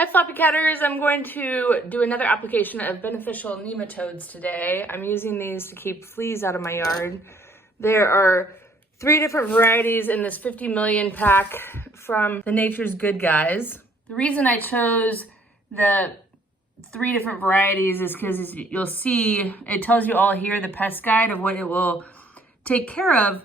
Hi Floppycatters, I'm going to do another application of beneficial nematodes today. I'm using these to keep fleas out of my yard. There are 3 different varieties in this 50 million pack from the Nature's Good guys. The reason I chose the 3 different varieties is because you'll see, it tells you all here, the pest guide of what it will take care of.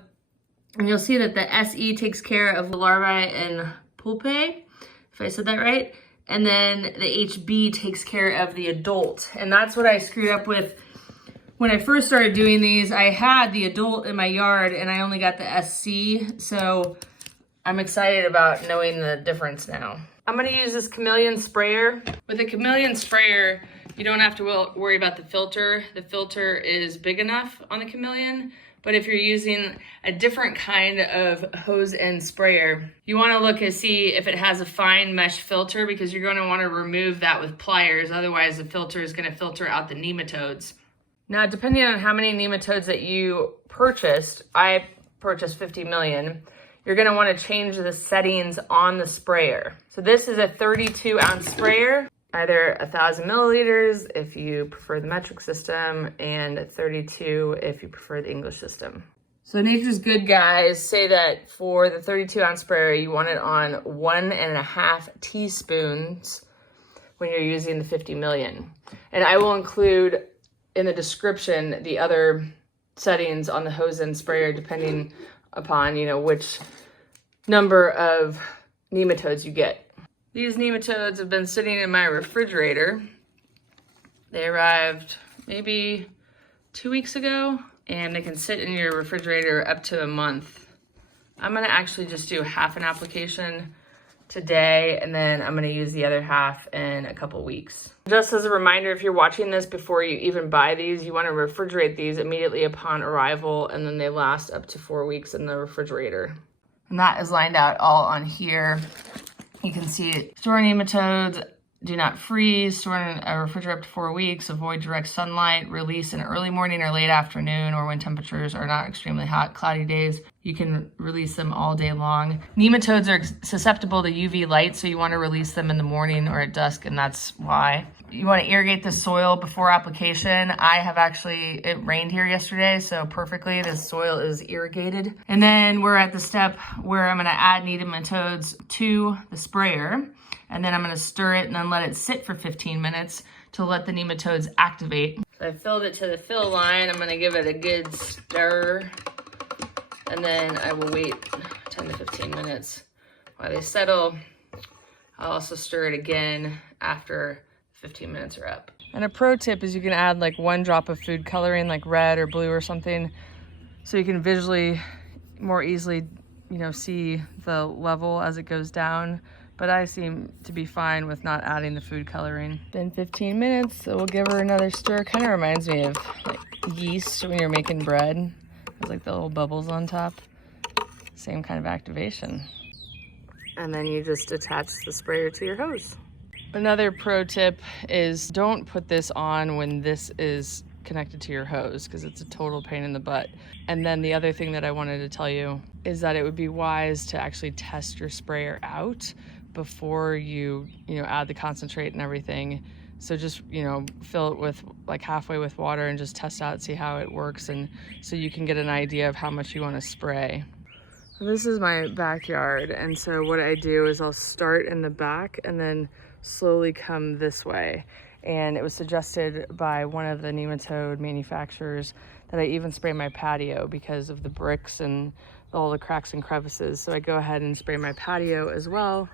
And you'll see that the SE takes care of the larvae and pupae, if I said that right. And then the HB takes care of the adult. And that's what I screwed up with when I first started doing these. I had the adult in my yard and I only got the SC. So I'm excited about knowing the difference now. I'm gonna use this chameleon sprayer. With a chameleon sprayer, you don't have to worry about the filter. The filter is big enough on the chameleon. But if you're using a different kind of hose and sprayer, you wanna look and see if it has a fine mesh filter, because you're gonna wanna remove that with pliers. Otherwise the filter is gonna filter out the nematodes. Now, depending on how many nematodes that you purchased, I purchased 50 million, you're gonna wanna change the settings on the sprayer. So this is a 32-ounce sprayer. Either 1,000 milliliters if you prefer the metric system, and 32 if you prefer the English system. So Nature's Good guys say that for the 32-ounce sprayer, you want it on 1.5 teaspoons when you're using the 50 million. And I will include in the description the other settings on the hose and sprayer depending upon, which number of nematodes you get. These nematodes have been sitting in my refrigerator. They arrived maybe 2 weeks ago, and they can sit in your refrigerator up to a month. I'm gonna actually just do half an application today, and then I'm gonna use the other half in a couple weeks. Just as a reminder, if you're watching this before you even buy these, you wanna refrigerate these immediately upon arrival, and then they last up to 4 weeks in the refrigerator. And that is lined out all on here. You can see it. Store nematodes, do not freeze, store in a refrigerator up to 4 weeks, avoid direct sunlight, release in early morning or late afternoon, or when temperatures are not extremely hot, cloudy days. You can release them all day long. Nematodes are susceptible to UV light, so you want to release them in the morning or at dusk, and that's why. You want to irrigate the soil before application. It rained here yesterday, so perfectly, the soil is irrigated. And then we're at the step where I'm gonna add nematodes to the sprayer, and then I'm gonna stir it and then let it sit for 15 minutes to let the nematodes activate. So I filled it to the fill line. I'm gonna give it a good stir, and then I will wait 10 to 15 minutes while they settle. I'll also stir it again after 15 minutes are up. And a pro tip is you can add like 1 drop of food coloring, like red or blue or something, so you can visually more easily, see the level as it goes down. But I seem to be fine with not adding the food coloring. Been 15 minutes, so we'll give her another stir. Kind of reminds me of like yeast when you're making bread. There's like the little bubbles on top. Same kind of activation. And then you just attach the sprayer to your hose. Another pro tip is don't put this on when this is connected to your hose, because it's a total pain in the butt. And then the other thing that I wanted to tell you is that it would be wise to actually test your sprayer out before you add the concentrate and everything. So just, fill it with like halfway with water and just test out, see how it works, and so you can get an idea of how much you want to spray. This is my backyard, and so what I do is I'll start in the back and then slowly come this way. And it was suggested by one of the nematode manufacturers that I even spray my patio because of the bricks and all the cracks and crevices. So I go ahead and spray my patio as well.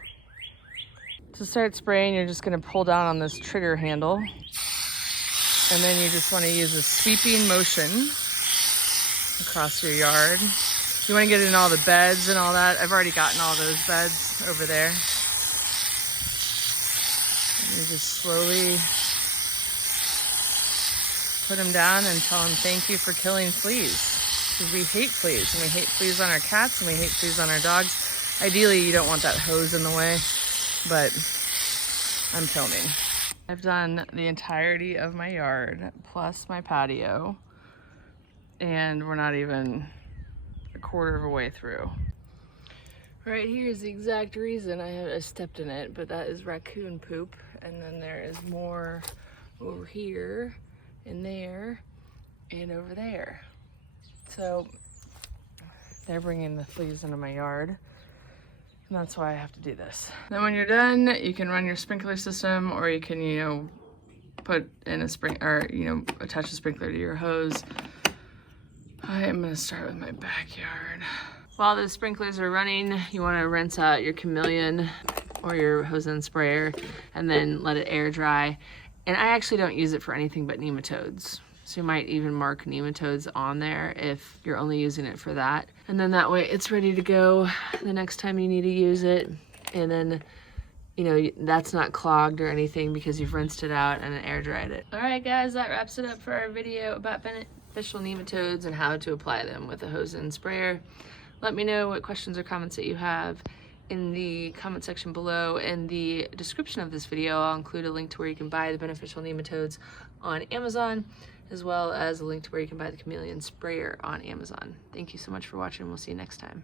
To start spraying, you're just going to pull down on this trigger handle, and then you just want to use a sweeping motion across your yard. You want to get in all the beds and all that. I've already gotten all those beds over there. You just slowly put them down and tell them thank you for killing fleas. Because we hate fleas, and we hate fleas on our cats, and we hate fleas on our dogs. Ideally, you don't want that hose in the way, but I'm filming. I've done the entirety of my yard, plus my patio, and we're not even a quarter of a way through. Right here is the exact reason I stepped in it, but that is raccoon poop. And then there is more over here and there and over there. So they're bringing the fleas into my yard. And that's why I have to do this. Then when you're done, you can run your sprinkler system, or you can, you know, put in a attach a sprinkler to your hose. I am gonna start with my backyard. While the sprinklers are running, you wanna rinse out your chameleon or your hose and sprayer and then let it air dry. And I actually don't use it for anything but nematodes. So you might even mark nematodes on there if you're only using it for that. And then that way it's ready to go the next time you need to use it. And then, you know, that's not clogged or anything because you've rinsed it out and air dried it. All right, guys, that wraps it up for our video about beneficial nematodes and how to apply them with a hose and sprayer. Let me know what questions or comments that you have in the comment section below. In the description of this video, I'll include a link to where you can buy the beneficial nematodes on Amazon, as well as a link to where you can buy the chameleon sprayer on Amazon. Thank you so much for watching. We'll see you next time.